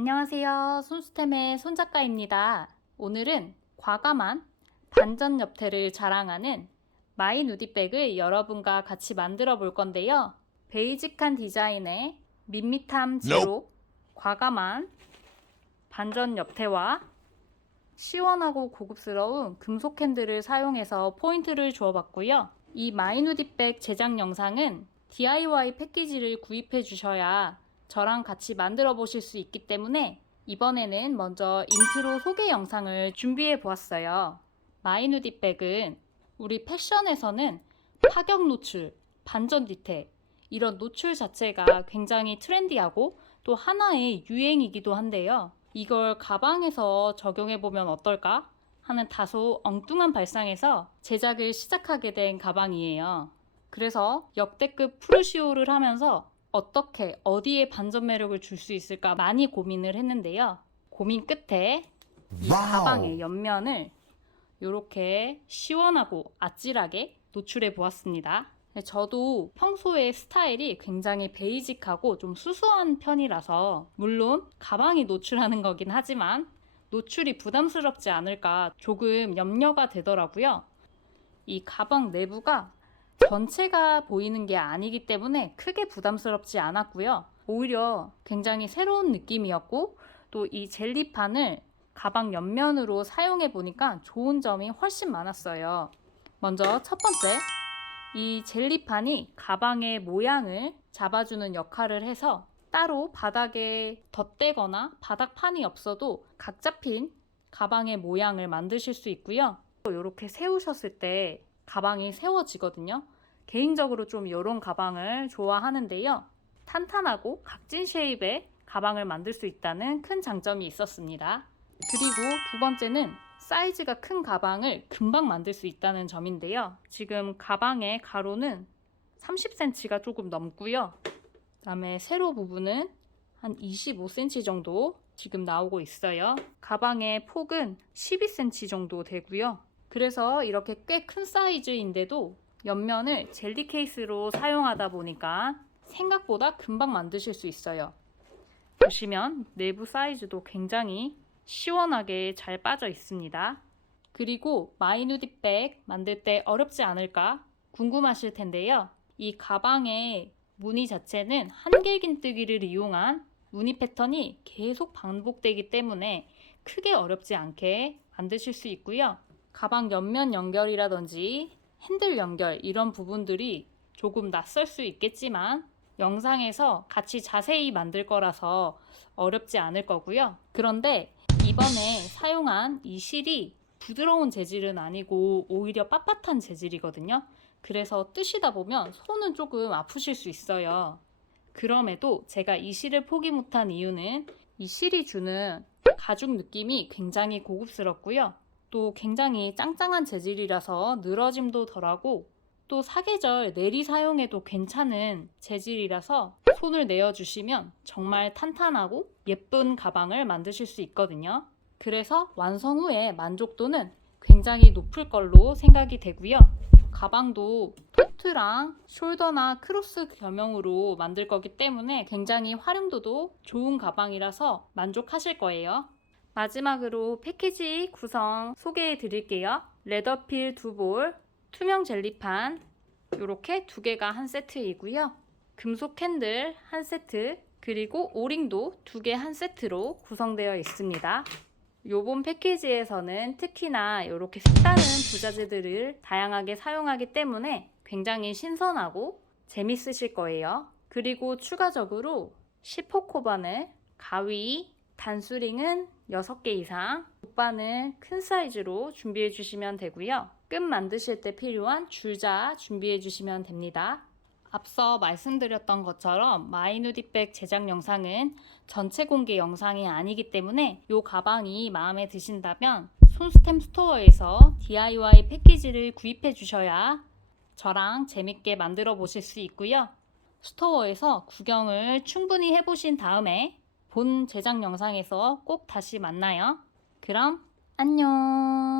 안녕하세요. 손수템의 손작가입니다. 오늘은 과감한 반전 옆태를 자랑하는 마이 누디백을 여러분과 같이 만들어 볼 건데요. 베이직한 디자인의 밋밋함 제로, 과감한 반전 옆태와 시원하고 고급스러운 금속 핸들을 사용해서 포인트를 주어봤고요. 이 마이 누디백 제작 영상은 DIY 패키지를 구입해 주셔야 저랑 같이 만들어 보실 수 있기 때문에 이번에는 먼저 인트로 소개 영상을 준비해 보았어요. 마이 누디백은 우리 패션에서는 파격 노출, 반전 디테일 이런 노출 자체가 굉장히 트렌디하고 또 하나의 유행이기도 한데요. 이걸 가방에서 적용해 보면 어떨까 하는 다소 엉뚱한 발상에서 제작을 시작하게 된 가방이에요. 그래서 역대급 프루시오를 하면서 어떻게 어디에 반전 매력을 줄 수 있을까 많이 고민을 했는데요. 고민 끝에 이 가방의 옆면을 이렇게 시원하고 아찔하게 노출해 보았습니다. 저도 평소에 스타일이 굉장히 베이직하고 좀 수수한 편이라서 물론 가방이 노출하는 거긴 하지만 노출이 부담스럽지 않을까 조금 염려가 되더라고요. 이 가방 내부가 전체가 보이는 게 아니기 때문에 크게 부담스럽지 않았고요. 오히려 굉장히 새로운 느낌이었고 또 이 젤리판을 가방 옆면으로 사용해 보니까 좋은 점이 훨씬 많았어요. 먼저 첫 번째, 이 젤리판이 가방의 모양을 잡아주는 역할을 해서 따로 바닥에 덧대거나 바닥판이 없어도 각 잡힌 가방의 모양을 만드실 수 있고요. 이렇게 세우셨을 때 가방이 세워지거든요. 개인적으로 좀 이런 가방을 좋아하는데요. 탄탄하고 각진 쉐입의 가방을 만들 수 있다는 큰 장점이 있었습니다. 그리고 두 번째는 사이즈가 큰 가방을 금방 만들 수 있다는 점인데요. 지금 가방의 가로는 30cm가 조금 넘고요. 그다음에 세로 부분은 한 25cm 정도 지금 나오고 있어요. 가방의 폭은 12cm 정도 되고요. 그래서 이렇게 꽤 큰 사이즈인데도 옆면을 젤리 케이스로 사용하다 보니까 생각보다 금방 만드실 수 있어요. 보시면 내부 사이즈도 굉장히 시원하게 잘 빠져 있습니다. 그리고 마이 누디백 만들 때 어렵지 않을까 궁금하실 텐데요. 이 가방의 무늬 자체는 한길긴뜨기를 이용한 무늬 패턴이 계속 반복되기 때문에 크게 어렵지 않게 만드실 수 있고요. 가방 옆면 연결이라든지 핸들 연결 이런 부분들이 조금 낯설 수 있겠지만 영상에서 같이 자세히 만들 거라서 어렵지 않을 거고요. 그런데 이번에 사용한 이 실이 부드러운 재질은 아니고 오히려 빳빳한 재질이거든요. 그래서 뜨시다 보면 손은 조금 아프실 수 있어요. 그럼에도 제가 이 실을 포기 못한 이유는 이 실이 주는 가죽 느낌이 굉장히 고급스럽고요. 또 굉장히 짱짱한 재질이라서 늘어짐도 덜하고 또 사계절 내리 사용해도 괜찮은 재질이라서 손을 내어주시면 정말 탄탄하고 예쁜 가방을 만드실 수 있거든요. 그래서 완성 후에 만족도는 굉장히 높을 걸로 생각이 되고요. 가방도 토트랑 숄더나 크로스 겸용으로 만들 거기 때문에 굉장히 활용도도 좋은 가방이라서 만족하실 거예요. 마지막으로 패키지 구성 소개해 드릴게요. 레더필 2볼, 투명 젤리판 이렇게 2개가 한 세트이고요. 금속 핸들 한 세트, 그리고 오링도 2개 한 세트로 구성되어 있습니다. 요번 패키지에서는 특히나 이렇게 색다른 부자재들을 다양하게 사용하기 때문에 굉장히 신선하고 재밌으실 거예요. 그리고 추가적으로 10호 바늘, 가위, 단수링은 6개 이상, 돗바늘 큰 사이즈로 준비해 주시면 되고요. 끈 만드실 때 필요한 줄자 준비해 주시면 됩니다. 앞서 말씀드렸던 것처럼 마이 누디백 제작 영상은 전체 공개 영상이 아니기 때문에 이 가방이 마음에 드신다면 손수템 스토어에서 DIY 패키지를 구입해 주셔야 저랑 재밌게 만들어 보실 수 있고요. 스토어에서 구경을 충분히 해보신 다음에 본 제작 영상에서 꼭 다시 만나요. 그럼 안녕.